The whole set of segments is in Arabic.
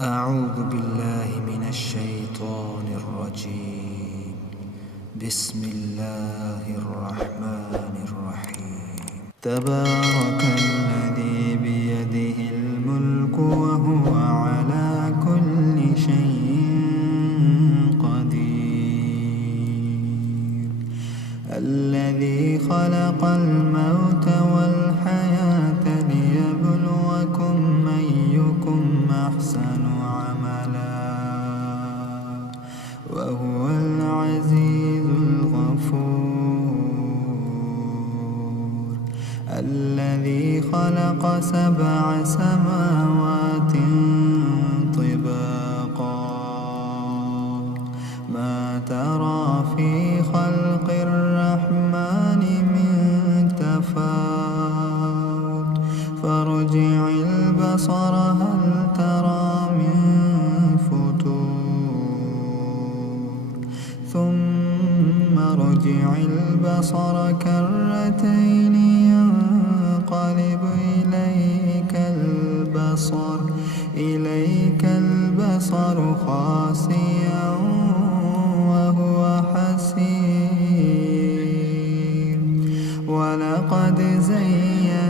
أعوذ بالله من الشيطان الرجيم. بسم الله الرحمن الرحيم. تبارك الذي بيده الملك وهو على كل شيء قدير. الذي خلق الموت والحياة ليبلوكم أيكم أحسن عملا وهو العزيز الغفور. الذي خلق 7 سماوات طباقا ما ترى في خلق الرحمن من تفاوت فارجع البصر هل ترى من فتور ثم ارجع البصر كرتين ينقلب إليك البصر خاسئا وهو حسير. ولقد زينا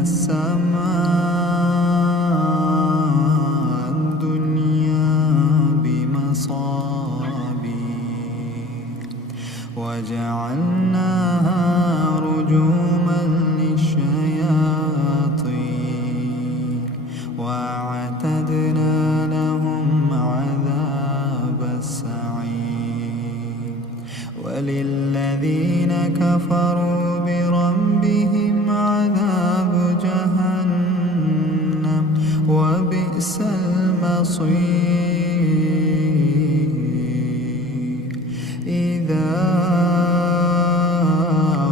السماء الدنيا بمصابيح وجعلناها رجوما للشياطين وأعتدنا لهم عذاب السعير. وللذين كفروا بربهم عذاب جهنم وبئس المصير. إذا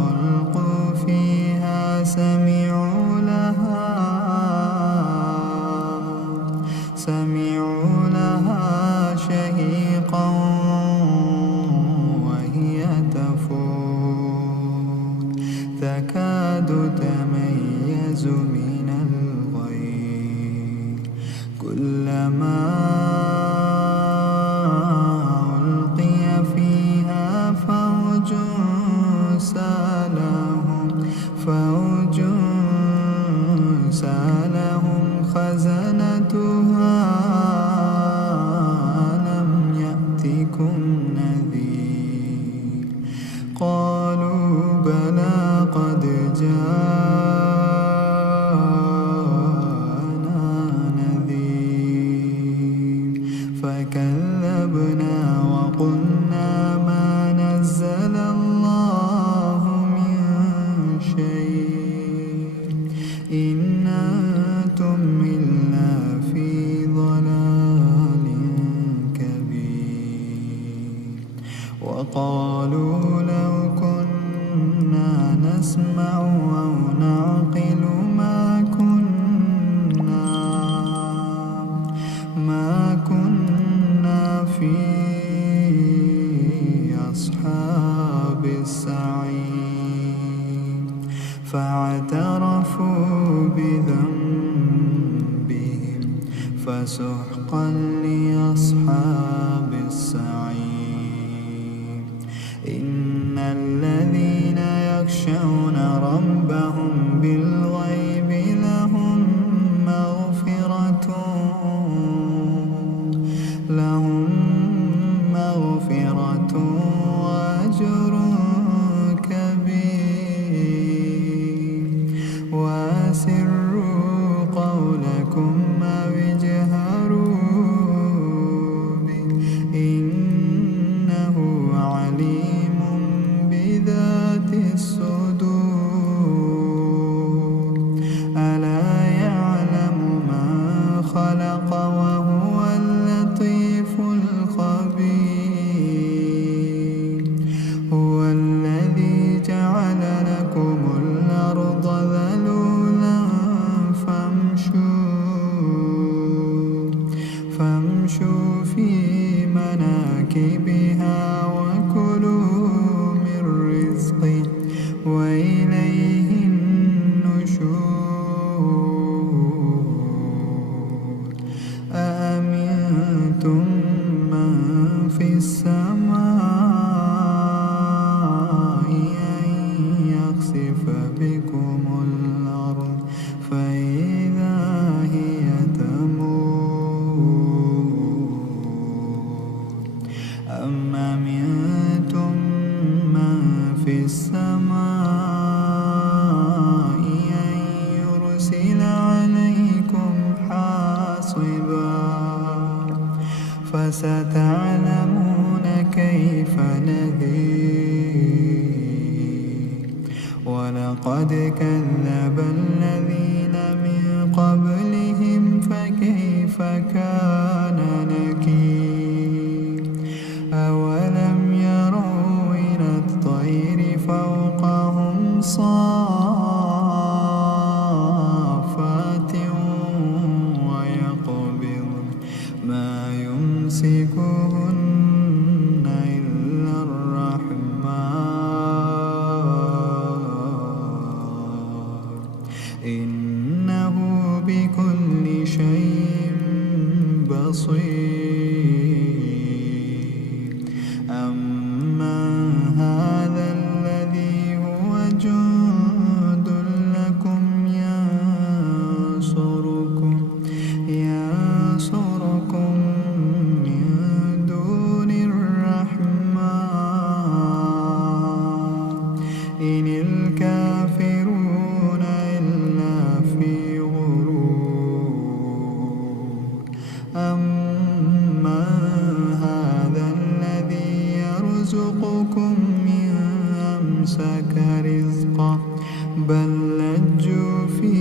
ألقوا فيها سمعوا لها شهيقا وهي تفور تكاد تميز من الغيظ. كلما ألقي فيها فوج سألهم خزنتها ألم يأتكم نذير. قالوا بلى قد جاءنا نذير فكذبنا وقلنا ما نزل الله من شيء إن أنتم إلا في ضلال كبير. وقالوا لو كنا نسمع أو نعقل ما كنا في أصحاب السعير. فاعترفوا بذنبهم فسحقا لأصحاب السعير. إن الذين يخشون ربهم بالغيب لهم مغفرة وأجر كبير. وأسروا قولكم أو اجهروا به إنه عليم بذات الصدور. ألا يعلم من خلق وهو اللطيف الخبير. هو الذي جعل لكم الأرض ذلولا فامشوا في مناكبها وكلوا من رزقه وإليه النشور. ناصبا فستعلمون كيف نذير ولقد كذب الذين من قبلهم فكيف كان نكير أولم يروا إلى الطير فوقهم صافات ويقبضن ما يمسكهن إلا الرحمن إنه بكل شيء بصير أمن هذا الذي هو جند لكم ينصركم من دون الرحمن إن الكافرون إلا في غرور أمن هذا الذي يرزقكم إن أمسك رزقه بل لجوا في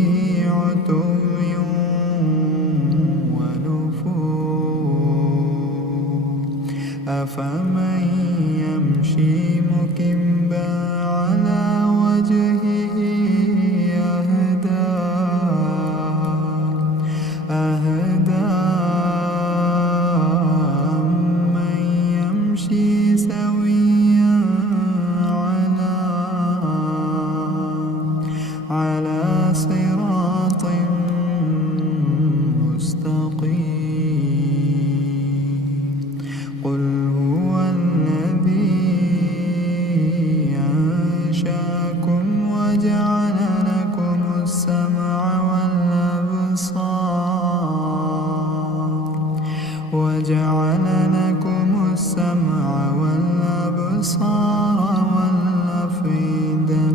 عتو ونفور أفمن يمشي مكبا على وجهه أهدى أمن يمشي سويا على صراط مستقيم قل هو الذي أنشأكم وجعل لكم السمع والأبصار والأفئدة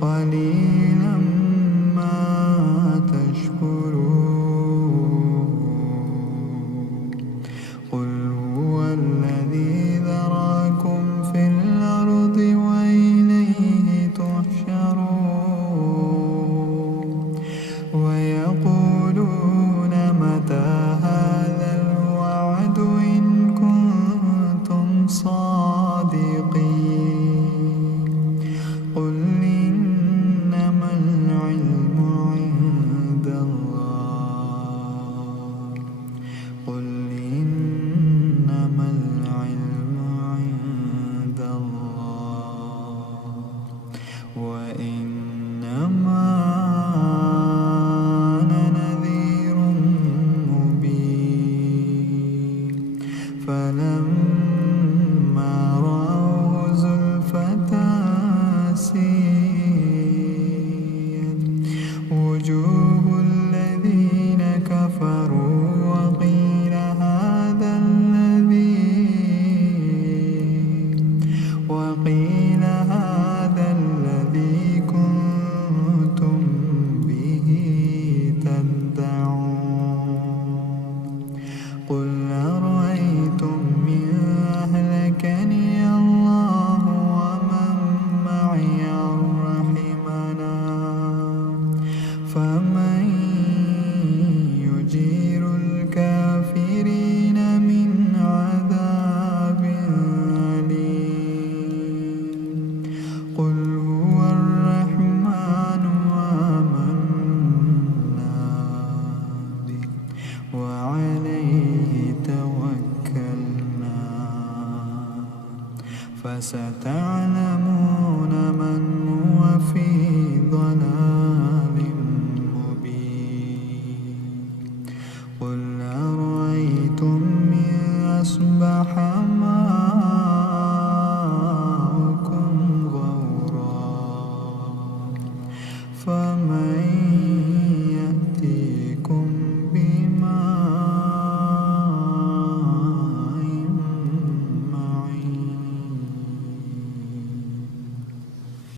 قليلا ما تشكرون قل هو الذي ذراكم في الأرض وإليه تحشرون ويقولون متى هذا الوعد إن كنتم صادقين قل إنما العلم عند الله قل إنما العلم عند الله وإنما أنا نذير مبين فلما رأوه زلفة سيئت وجوه الذين كفروا وقيل هذا الذي كنتم به تدعون قل أرأيتم إن أهلكني الله ومن معي أو رحمنا فمن يجير الكافرين من عذاب أليم قل هو الرحمن آمنا به وعليه توكلنا فستعلمون